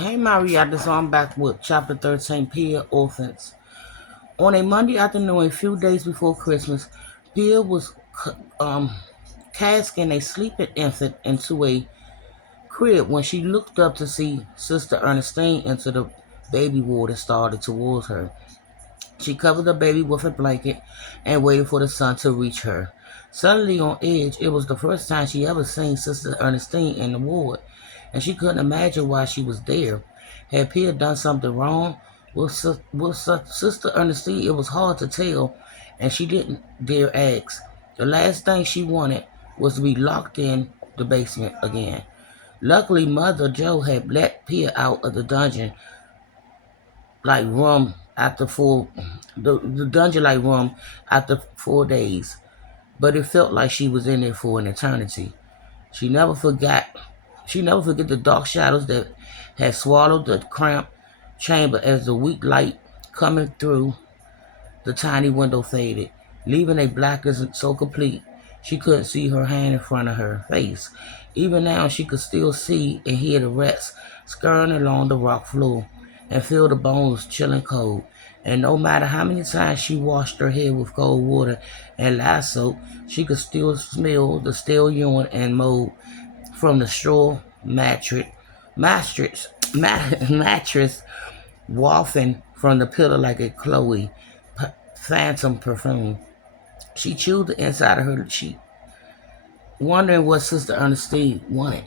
Hey Marietta, so I'm back with chapter 13, Pia Orphans. On a Monday afternoon, a few days before Christmas, Pia was casting a sleeping infant into a crib when she looked up to see Sister Ernestine enter the baby ward and started towards her. She covered the baby with a blanket and waited for the sun to reach her. Suddenly on edge, it was the first time she ever seen Sister Ernestine in the ward, and she couldn't imagine why she was there. Had Pia done something wrong? With Sister Ernestine, it was hard to tell, and she didn't dare ask. The last thing she wanted was to be locked in the basement again. Luckily, Mother Joe had let Pia out of the dungeon like room after the dungeon like room after 4 days, but it felt like she was in there for an eternity. She never forgot she never forget the dark shadows that had swallowed the cramped chamber as the weak light coming through the tiny window faded, leaving a blackness so complete she couldn't see her hand in front of her face. Even now she could still see and hear the rats scurrying along the rock floor and feel the bones chilling cold. And no matter how many times she washed her head with cold water and lye soap, she could still smell the stale urine and mold from the straw mattress wafting from the pillow like a Chloe phantom perfume. She chewed the inside of her cheek, wondering what Sister Ernestine wanted.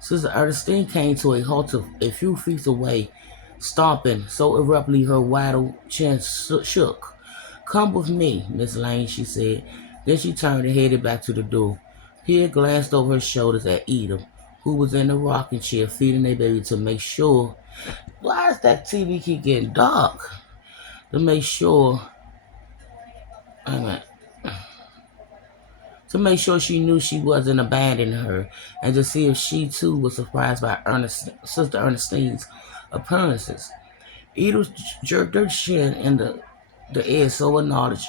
Sister Ernestine came to a halt a few feet away, stomping so abruptly her wide chin shook. "Come with me, Miss Lane," she said. Then she turned and headed back to the door. Pierre glanced over her shoulders at Edom, who was in the rocking chair feeding a baby to make sure. Why is that TV keep getting dark? To make sure. Wait a minute. To make sure she knew she wasn't abandoning her, and to see if she too was surprised by Sister Ernestine's appearances. Edith jerked her chin in the air so acknowledged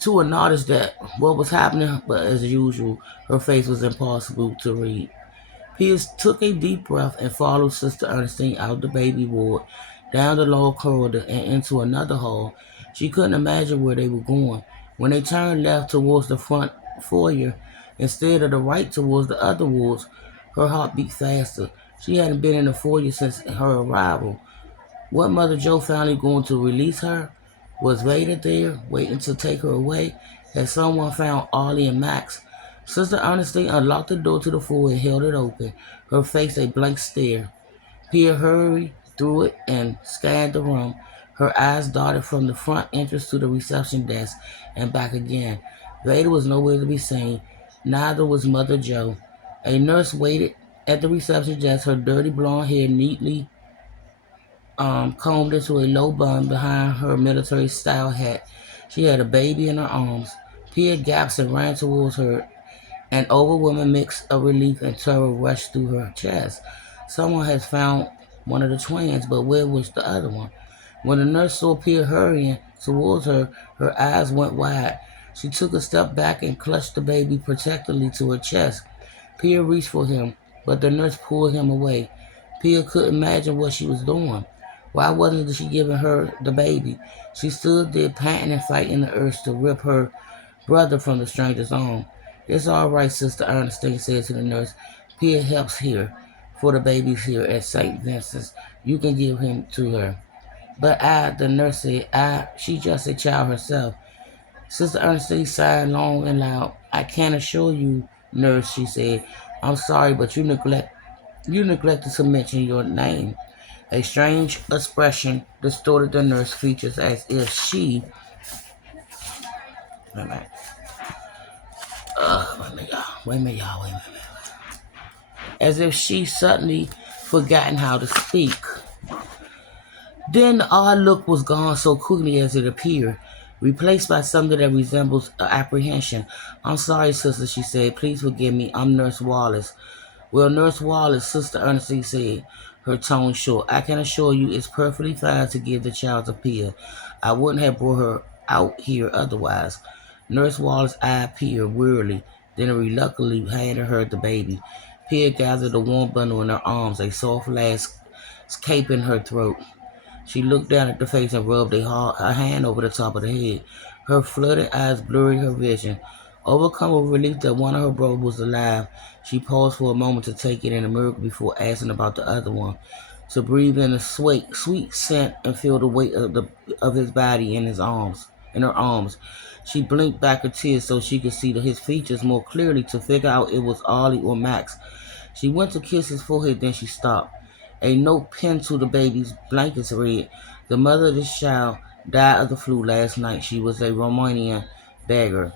to acknowledge that what was happening, but as usual, her face was impossible to read. Pierce took a deep breath and followed Sister Ernestine out the baby ward, down the long corridor, and into another hall. She couldn't imagine where they were going. When they turned left towards the front foyer, instead of the right towards the other wards, her heart beat faster. She hadn't been in the foyer since her arrival. Was Mother Joe finally going to release her? Was Vader there, waiting to take her away? Had someone found Ollie and Max? Sister Ernestine unlocked the door to the foyer and held it open, her face a blank stare. Pierre hurried through it and scanned the room. Her eyes darted from the front entrance to the reception desk and back again. Vader was nowhere to be seen. Neither was Mother Joe. A nurse waited at the reception desk, her dirty blonde hair neatly combed into a low bun behind her military-style hat. She had a baby in her arms. Pierre gasped and ran towards her. An overwhelming mix of relief and terror rushed through her chest. Someone had found one of the twins, but where was the other one? When the nurse saw Pierre hurrying towards her, her eyes went wide. She took a step back and clutched the baby protectively to her chest. Pierre reached for him, but the nurse pulled him away. Pierre couldn't imagine what she was doing. Why wasn't she giving her the baby? She stood there panting and fighting the urge to rip her brother from the stranger's arm. "It's all right," Sister Ernestine said to the nurse. "Pierre helps here, for the baby's here at St. Vincent's. You can give him to her." "But the nurse said, she's just a child herself." Sister Ernestine sighed long and loud. "I can't assure you, nurse," she said. "I'm sorry, but you neglected to mention your name." A strange expression distorted the nurse's features as if she. Wait a minute. Wait a minute, y'all. As if she suddenly forgotten how to speak. Then the odd look was gone so quickly as it appeared, replaced by something that resembles apprehension. "I'm sorry, sister," she said. "Please forgive me. I'm Nurse Wallace." "Well, Nurse Wallace," Sister Ernestine said, her tone short, "I can assure you it's perfectly fine to give the child to Pia. I wouldn't have brought her out here otherwise." Nurse Wallace eyed Pia wearily, then reluctantly handed her the baby. Pia gathered the warm bundle in her arms, a soft laugh escaping her throat. She looked down at the face and rubbed a hand over the top of the head. Her flooded eyes blurred her vision. Overcome with relief that one of her brothers was alive, she paused for a moment to take it in a miracle before asking about the other one. To breathe in a sweet scent and feel the weight of his body in her arms. She blinked back her tears so she could see his features more clearly to figure out it was Ollie or Max. She went to kiss his forehead, then she stopped. A note pinned to the baby's blankets read, "The mother of this child died of the flu last night. She was a Romanian beggar."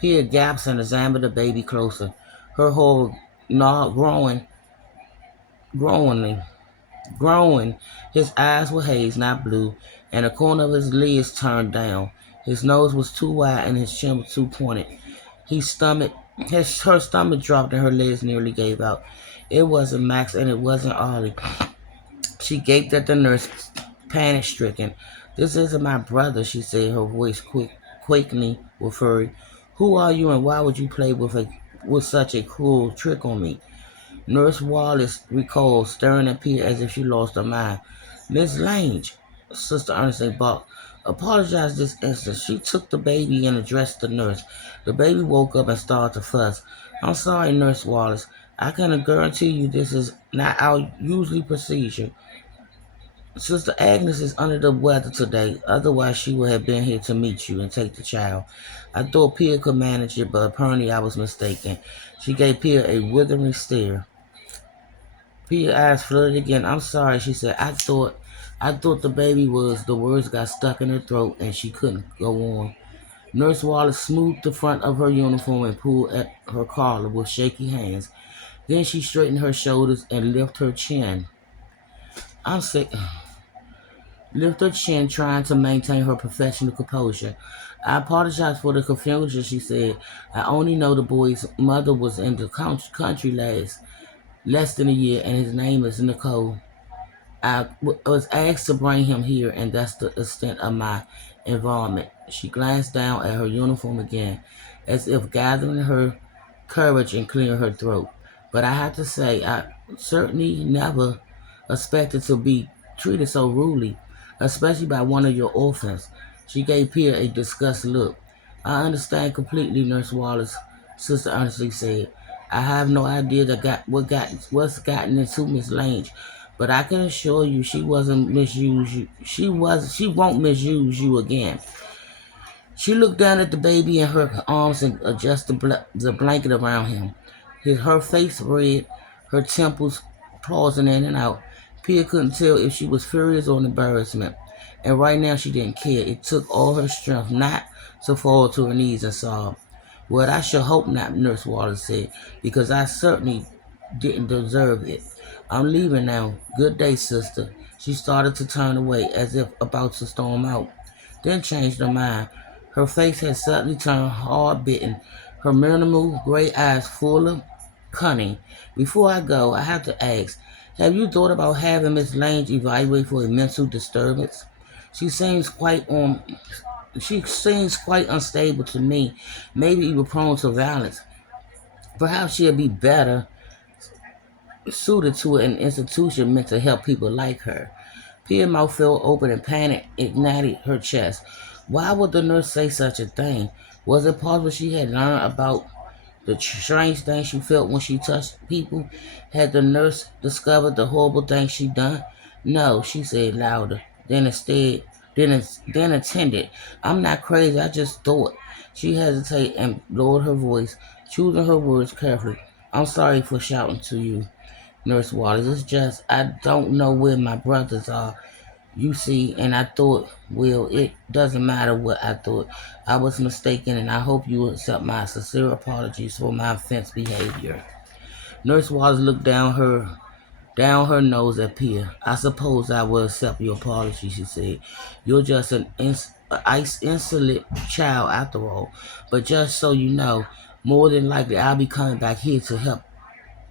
Pia gasped and examined the baby closer. Her horror gnawed growingly. Growing, his eyes were haze, not blue, and the corner of his lids turned down. His nose was too wide and his chin was too pointed. Her stomach dropped and her legs nearly gave out. It wasn't Max and it wasn't Ollie. She gaped at the nurse, panic stricken. "This isn't my brother," she said, her voice quaking with fury. "Who are you and why would you play with such a cruel trick on me?" Nurse Wallace recalled, staring at Peter as if she lost her mind. "Miss Lange," Sister Ernestine barked, "apologize this instant." She took the baby and addressed the nurse. The baby woke up and started to fuss. "I'm sorry, Nurse Wallace. I can guarantee you this is not our usual procedure. Sister Agnes is under the weather today. Otherwise, she would have been here to meet you and take the child. I thought Pia could manage it, but apparently I was mistaken." She gave Pia a withering stare. Pia's eyes flooded again. "I'm sorry," she said. I thought the baby was." The words got stuck in her throat and she couldn't go on. Nurse Wallace smoothed the front of her uniform and pulled at her collar with shaky hands. Then she straightened her shoulders and lifted her chin. I'm sick. Lift her chin, trying to maintain her professional composure. "I apologize for the confusion," she said. "I only know the boy's mother was in the country less than a year, and his name is Nicole. Was asked to bring him here, and that's the extent of my involvement." She glanced down at her uniform again, as if gathering her courage and clearing her throat. "But I have to say, I certainly never expected to be treated so rudely, especially by one of your orphans." She gave Pierre a disgusted look. "I understand completely, Nurse Wallace," Sister Ernestine said. "I have no idea what's gotten into Miss Lange, but I can assure you she wasn't misuse. She won't misuse you again." She looked down at the baby in her arms and adjusted the blanket around him. Her face red, her temples pausing in and out. Pia couldn't tell if she was furious or embarrassment. And right now she didn't care. It took all her strength not to fall to her knees and sob. "Well, I sure hope not," Nurse Waters said, "because I certainly didn't deserve it. I'm leaving now. Good day, sister." She started to turn away as if about to storm out, then changed her mind. Her face had suddenly turned hard-bitten, her minimal gray eyes full of cunning. "Before I go, I have to ask, have you thought about having Miss Lange evaluated for a mental disturbance? She seems quite um she seems quite unstable to me, maybe even prone to violence. Perhaps she'll be better suited to an institution meant to help people like her." Pia's mouth fell open and panic ignited her chest. Why would the nurse say such a thing? Was it possible she had learned about the strange things she felt when she touched people? Had the nurse discovered the horrible things she'd done? "No," she said louder. Then attended. "I'm not crazy, I just thought." She hesitated and lowered her voice, choosing her words carefully. "I'm sorry for shouting to you, Nurse Waters. It's just I don't know where my brothers are. You see, and I thought, well, it doesn't matter what I thought. I was mistaken, and I hope you accept my sincere apologies for my offense behavior." Nurse Waters looked down her nose at Pia. "I suppose I will accept your apology," she said. "You're just an insolent child after all. But just so you know, more than likely I'll be coming back here to help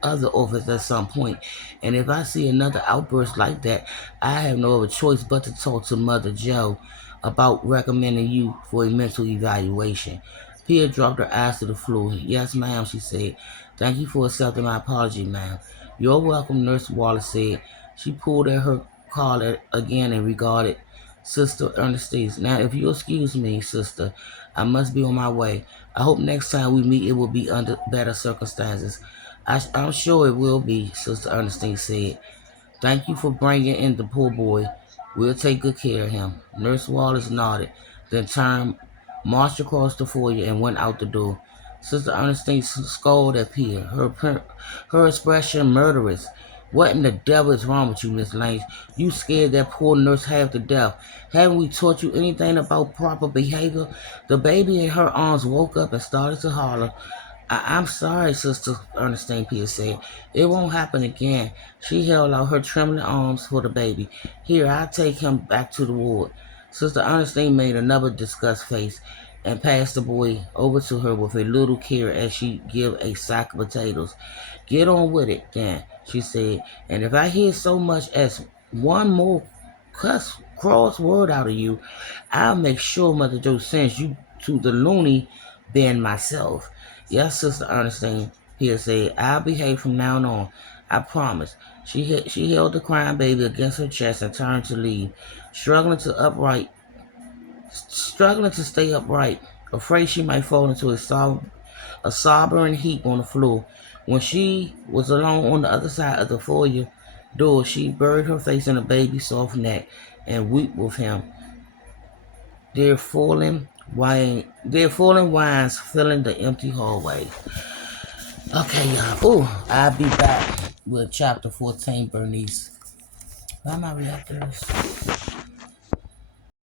other orphans at some point. And if I see another outburst like that, I have no other choice but to talk to Mother Joe about recommending you for a mental evaluation." Pia dropped her eyes to the floor. "Yes, ma'am," she said. "Thank you for accepting my apology, ma'am." "You're welcome," Nurse Wallace said, She pulled at her collar again and regarded Sister Ernestine. Now, if you'll excuse me, sister, I must be on my way. I hope next time we meet it will be under better circumstances. I'm sure it will be, Sister Ernestine said. Thank you for bringing in the poor boy. We'll take good care of him. Nurse Wallace nodded, then turned, marched across the foyer, and went out the door. Sister Ernestine scolded at Pierre, her expression murderous. What in the devil is wrong with you, Miss Lange? You scared that poor nurse half to death. Haven't we taught you anything about proper behavior? The baby in her arms woke up and started to holler. I'm sorry, Sister Ernestine, Pierce said. It won't happen again. She held out her trembling arms for the baby. Here, I'll take him back to the ward. Sister Ernestine made another disgust face and passed the boy over to her with a little care as she gave a sack of potatoes. Get on with it, then, she said. And if I hear so much as one more cross word out of you, I'll make sure Mother Joe sends you to the loony bin myself. Yes, Sister Ernestine, Pierce said. I'll behave from now on. I promise. She held the crying baby against her chest and turned to leave, struggling to stay upright, afraid she might fall into a sobbing heap on the floor. When she was alone on the other side of the foyer door, she buried her face in the baby's soft neck and wept with him. Their falling wines filling the empty hallway. Okay, y'all. Oh, I'll be back with chapter 14, Bernice. Why am I reactors?